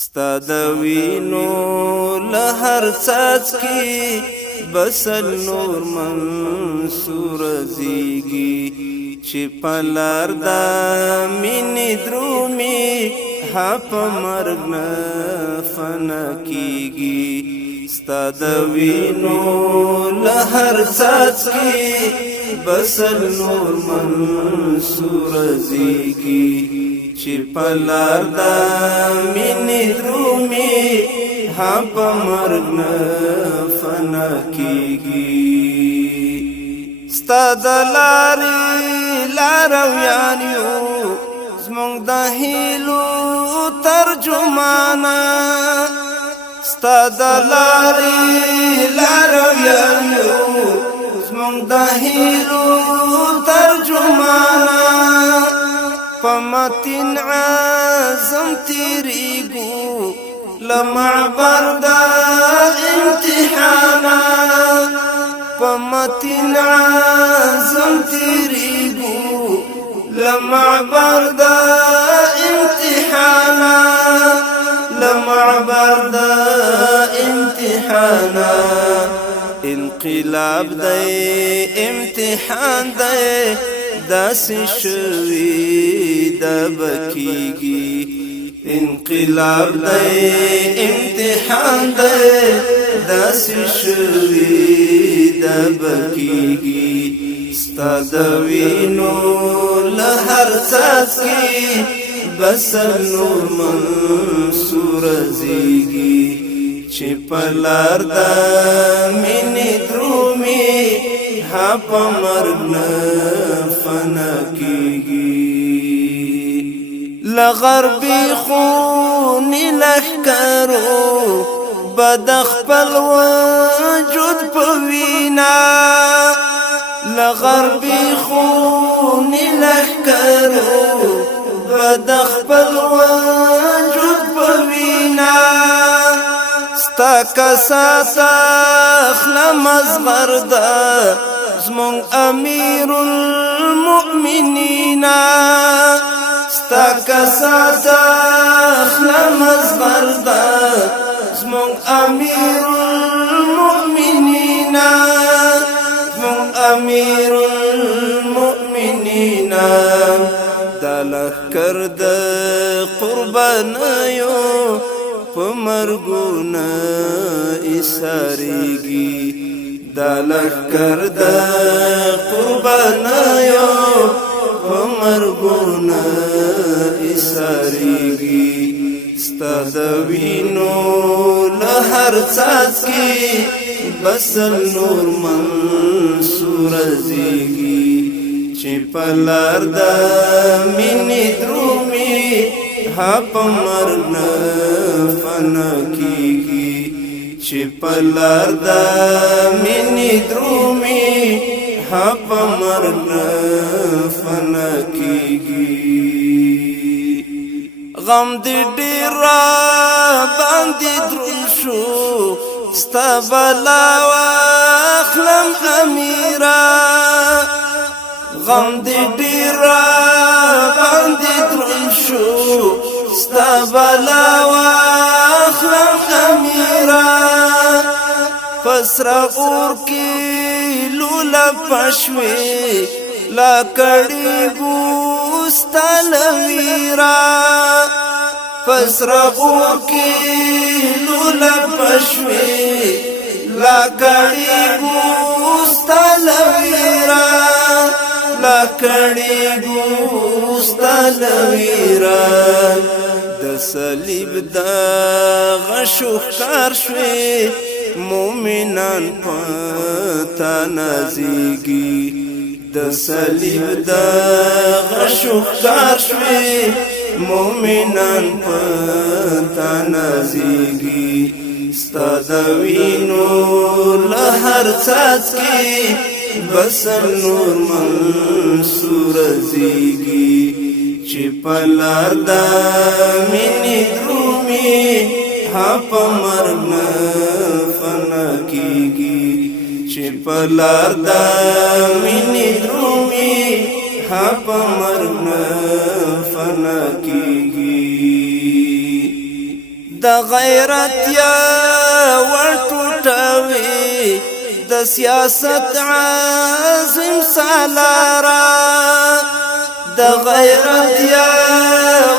ستا د وینو له هر څاڅکي بسل نور منصور زیږي چې په لار د مینې درومي ها په مرګ نه فنا کیږي ستا د وینو له هر څاڅکي بسل نور منصور زیږي چې په لار د مینې درومي ها په مرګ نه فنا کیږي ستا د لارې لارویان یو زموږ د هیلو ترجمانه ستا د لارې لارویان یو زموږ د هیلو ترجمانه پمتن عزم تیریگو لمعبر دا امتحانا پمتن عزم تیریگو لمعبر دا امتحانا لمعبر دا امتحانا انقلاب دے امتحان دے داسې شوي د بکیږي انقلاب دی امتحان دی داسې شوي د بکیږي ستا د وینو له هر څاڅکي بسل نور منصور زیږي چې په لار د مینې درومي ها په مرګ نه فنا کیږي لغربي خوني لښکرو بد خپل وجود په وینا لغربي خوني لښکرو بد خپل وجود په وینا ستا کسات اخلم ازغر ده زمون امیر المؤمنین ستا کسات اخلم ازغر ده زمون امیر المؤمنین زمون امیر المؤمنین دا لښکر د قربانیو په مرګونه ایساریږي دا لښکر د قربانیو په مرګونه ایساریږي ستا د وینو له هر څاڅکي بسل نور منصور زیږي چې په لار د مینې درومي ها په مرګ نه فنا کیږي چې په لار د مینې درومي ها په مرګ نه فنا کیږي غم دې ډېر باندې دروند شو ستا بلا واخلم امیرا غم دې ډېر باندې دروند شو ستا بلا واخلم امیرا پسرا اور کی لولا پشوی لا کڑی گوستا لویرا پسرا اور کی لولا پشوی لا کڑی گوستا لویرا لکڑی گوستا لویرا د صلیب دا غشو خار شوی مومنان پتا نازیگی د صلیب دا غشو خار شوی مومنان پتا نازیگی ستا د وینو له هر څاڅکي بسل نور منصور زیږي چې په لار د مینې درومي ها په مرګ نه فنا کیږي چې په لار د مینې درومي ها په مرګ نه فنا کیږي د غیرت یا ورټوټوي د سیاست عظیم سالارا د غیرت یا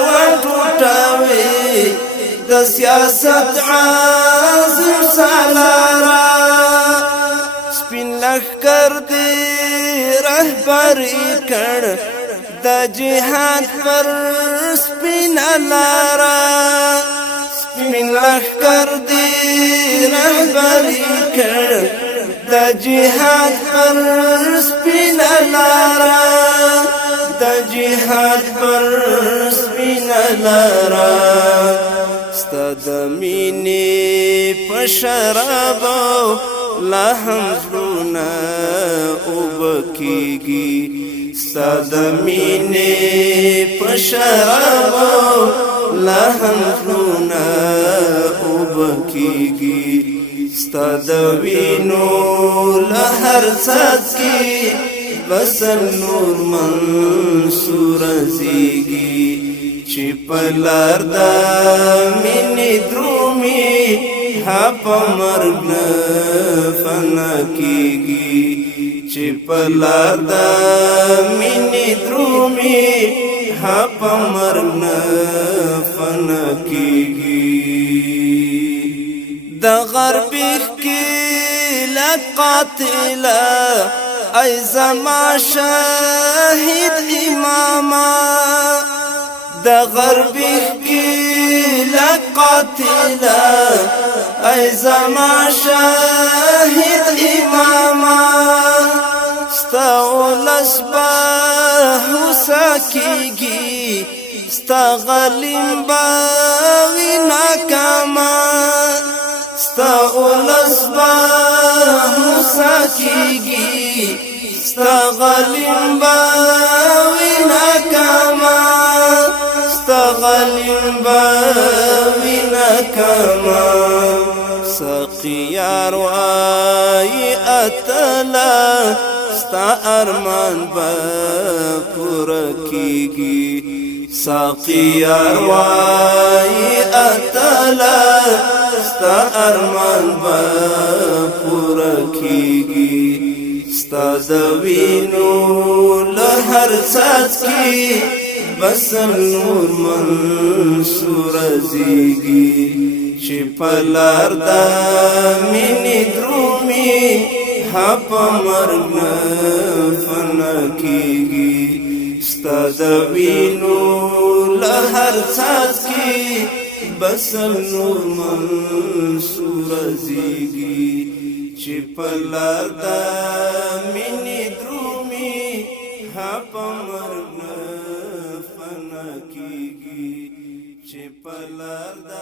ورټوټوي د سیاست عظیم سالارا سپین لښکر دې رهبري کړ د جهاد پر سپینه لاره سپین لښکر دې رهبري کړ د جهاد پر سپینه لاره د جهاد پر سپینه لاره ستا د مینې په شرابو لا هم زړونه اوبه کېږي ستا د مینې په شرابو لا هم زړونه اوبه کېږي ستا د وینو له هر څاڅکي بسل نور منصور زیږي چې په لار د مینې درومي ها په مرګ نه فنا کېږي چې په لار د مینې درومي ها په مرګ نه فنا کېږي د غرب ښکېله قاتله ای زما شهید اماما د غرب ښکېله قاتله ای زما شهید اماما ستا ولس به هوسا کېږي ستا غلیم به وي ناکاما ستا ولس به هوسا کېږي ستا غلیم به وي ناکاما ستا غلیم به وي ناکاما ساقیار وایي اتله ستا ارمان به پوره کېږي ساقیار وایي اتله ستا ارمان به پوره کېږي ستا د وینو له هر څاڅکي بسل نور منصور زیږي چې په لار د مینې درومي ها په مرګ نه فنا کېږي ستا د وینو له هر څاڅکي بسل نور منصور زیږي چې په لار د مینې درومي ها په مرګ نه فنا کېږي چې په لار د